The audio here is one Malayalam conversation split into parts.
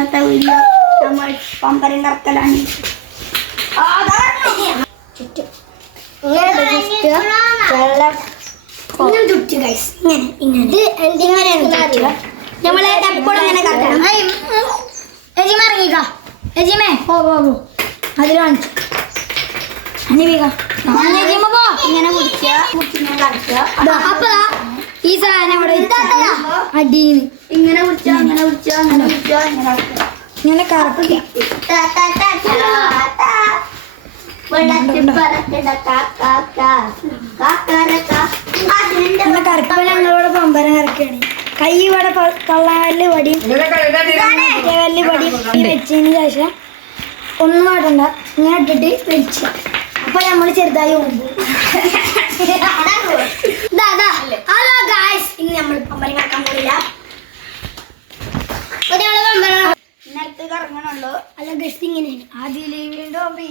ഇന്നത്തെ വീഡിയോ നമ്മൾ പമ്പരം കറക്കലാണ്. ചുറ്റും നമ്മളെ എപ്പോഴും ഇങ്ങനെ കറക്കണം. ഇറങ്ങിക്കേ അതിൽ കാണിച്ചു ഇങ്ങനെ അപ്പൊ ഈ സാധനം ഇവിടെ അടിയിൽ ഇങ്ങനെ കുടിച്ചാ അങ്ങനെ കുടിച്ചാ അങ്ങനെ കുടിച്ചാ ഇങ്ങനെ കറക്കി കറക്കുമ്പോ ഞങ്ങളിവിടെ പമ്പരം കറക്കാണ്. കൈ ഇവിടെ തള്ളാല് വടിയും വല്യ വടിയും വെച്ചതിന് ശേഷം ഒന്നും കാട്ടണ്ട, ഇങ്ങനെ ഇട്ടിട്ട് വലിച്ച. അപ്പൊ നമ്മള് ചെറുതായി പോകുമ്പോ ഇനി നമ്മൾ പമ്പരം കറക്കാൻ പോയില്ല. ഇന്നടുത്ത് കറങ്ങണുള്ളൂ. അല്ല ഗസ്റ്റ് ഇങ്ങനെയാണ്. ആദ്യം വീണ്ടോബി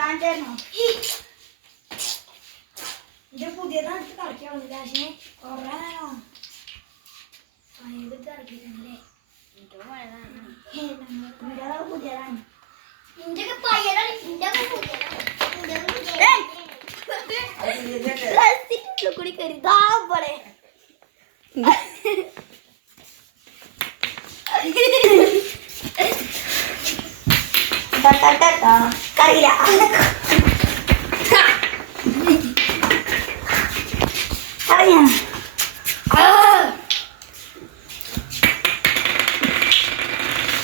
കാണിച്ചായിരുന്നോ? ഇത് പുതിയതാണ് കളിക്കാവുന്നത്. പക്ഷേ കൊറേ കളിക്കില്ലേ പുതിയതാണ്. കൂടി കരുതാ പോലെ കറിയില്ല അറിയാ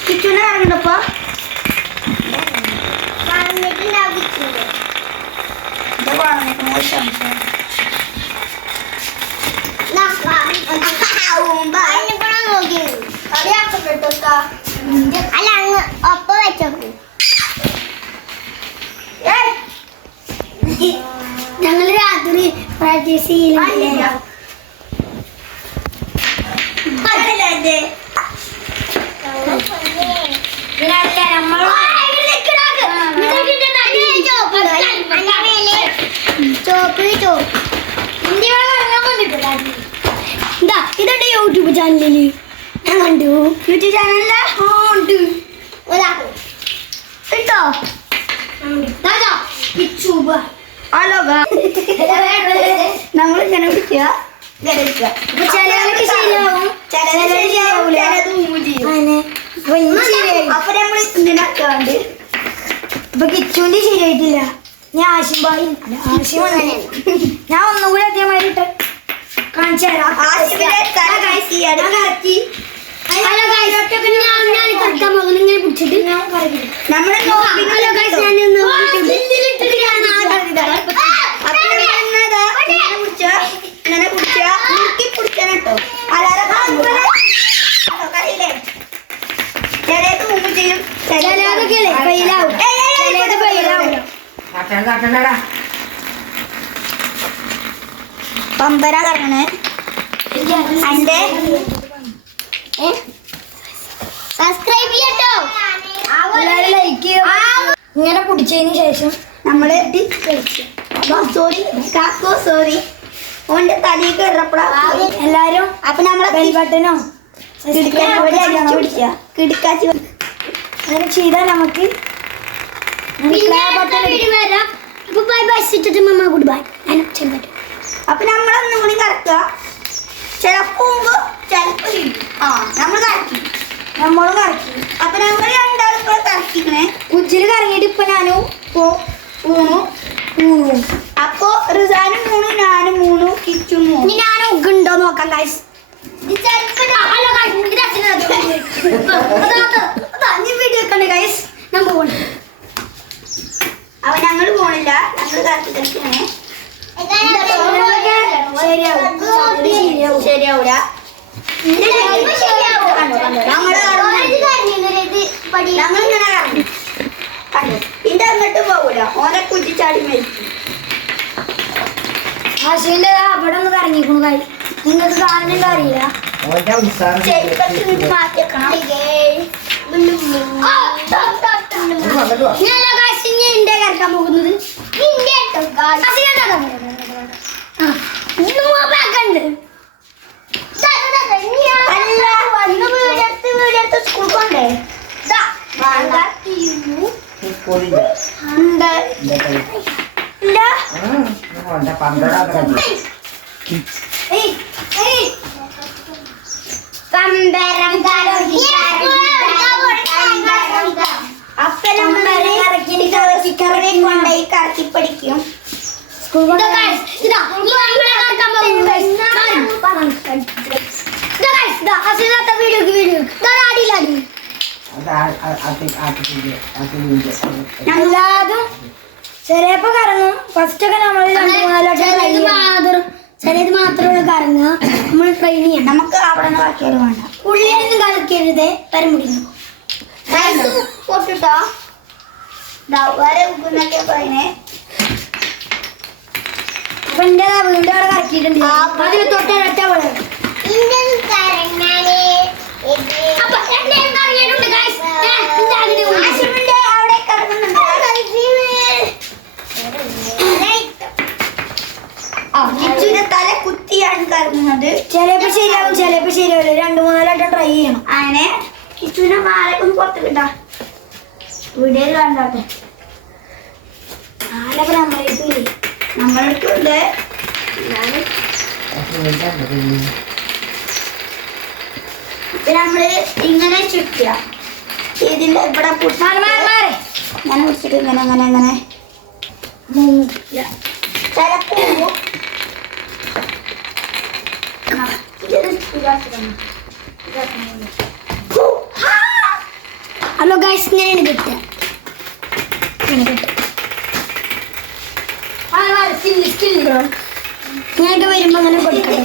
കിച്ചുനെ ഇറങ്ങണ്ടപ്പോ മോശം അല്ല അങ്ങ് ഒപ്പ വെച്ചോക്കൂ. ഞങ്ങൾ രാത്രി പ്രാക്ടീസ് ചെയ്യില്ല. ഇതെന്റെ യൂട്യൂബ് ചാനലില് ഞാൻ കണ്ടു. യൂട്യൂബ് ചാനലില് കേട്ടോ. നമ്മളിങ്ങനെ പിടിക്കുക. അപ്പൊ നമ്മൾ ഇതിനാക്കാണ്ട് ഇപ്പൊ കിച്ചുവിന്റെ ശരിയായിട്ടില്ല. ഞാൻ ആശിംബായി ഞാൻ ഒന്നുകൂടി അധ്യയമായി ഇട്ട് കാണിച്ചു തരാം. ഇങ്ങനെ പിടിച്ചിട്ട് നമ്മുടെ ഇങ്ങനെ കുടിച്ചാ മുറുക്കി പിടിച്ചാണ് കേട്ടോ. അല്ലാതെ ചിലത് മുമ്പ് ചെയ്യും, പമ്പര കറങ്ങണേ. എന്റെ സബ്സ്ക്രൈബ് ചെയ്യട്ടോ. ഇങ്ങനെ പിടിച്ചതിന് ശേഷം നമ്മള് സോറി ഓന്റെ തലയിൽ കയറപ്പോഴാ എല്ലാരും. അപ്പൊ നമ്മളെ ബെൽ ബട്ടനോ കിടക്കാച്ചി അങ്ങനെ ചെയ്താൽ നമുക്ക് അപ്പൊ നമ്മളൊന്നും കൂടി കറക്കുക. ചിലപ്പോ ചിലപ്പോ നമ്മൾ കറക്കി നമ്മളും കറക്കി. അപ്പൊ നമ്മൾ രണ്ടാളും ഇപ്പൊ കറക്കിക്കണേ. ഉജ്ജില് കറങ്ങിയിട്ട് ഇപ്പൊ ഞാനും ഊണു. അപ്പൊ റിസാനും മൂന്നു, ഞാനും മൂന്നു, കിച്ചും മൂന്നു. ഇനി ഞാനും ഉണ്ടോ നോക്കാം ഗൈസ്. വീഡിയോ വെക്കണ്ടേ ഗൈസ്? ഞാൻ പോകണ്ട. അപ്പൊ ഞങ്ങൾ പോണില്ല, ഞങ്ങൾ കറക്കിക്കണേ. ശരിയാവൂല. ഞങ്ങളിങ്ങനെ കറങ്ങി കണ്ടു. ഇതിന്റെ അങ്ങോട്ട് പോകൂല. ഓനെ കുറ്റിച്ചാടി മരിക്കും. ആശുവിന്റെ അവിടെ ഒന്ന് കറങ്ങിക്കണു കാര്യം നിങ്ങൾക്ക് കാണുന്നില്ല അറിയില്ല. മാറ്റിയേക്കണം. ഇന്ത്യ കറക്കാൻ പോകുന്നത് സ്കൂളില്ല ഉണ്ട് ഇല്ല കൊണ്ടായി കറക്കി പഠിക്കും എല്ലാതും ചിലപ്പോ കറങ്ങും. ഫസ്റ്റ് ഒക്കെ നമ്മൾ 2-3 ചിലത് മാത്രമേ കറങ്ങുക. നമ്മൾ ട്രെയിൻ ചെയ്യണം. നമുക്ക് അവിടെ നിന്ന് ബാക്കിയാലും വേണ്ട. ഉള്ളിലൊന്നും കളിക്കരുത്. തരമുടിക്കുന്നു പൊട്ടിട്ടോ വരെ ഉക്കുന്നൊക്കെ പറയുന്നേ. അപ്പൊ എന്റെ വീണ്ടും അവിടെ കറക്കിയിട്ടുണ്ട്. അതിൽ തൊട്ടൊരൊറ്റ പോലെ അവിടെ കിടക്കുന്നുണ്ട്. കിച്ചുവിന്റെ തല കുത്തിയാണ് കറങ്ങുന്നത്. ചിലപ്പോ ശരിയാവും, ചിലപ്പോ ശരിയാവില്ല. 2-3 ട്രൈ ചെയ്യണം. അങ്ങനെ കിച്ചുവിന്റെ മാലക്കൊന്ന് പുറത്ത് കിട്ടാ വീഡിയോയിൽ കണ്ടോട്ടെ. ആലപ്പോ നമ്മളെടുത്തുണ്ട്. പിന്നെ നമ്മള് ഇങ്ങനെ ചുറ്റുക. ഇതിന്റെ ഇവിടെ ഞാൻ കുടിച്ചിട്ട് ഇങ്ങനെ അങ്ങനെ അങ്ങനെ ചിലപ്പോ ഹലോ ഗൈസ്, ഇങ്ങനെയാണ് കിട്ടുക. ഇങ്ങനെയൊക്കെ വരുമ്പോ അങ്ങനെ കൊടുക്കണം.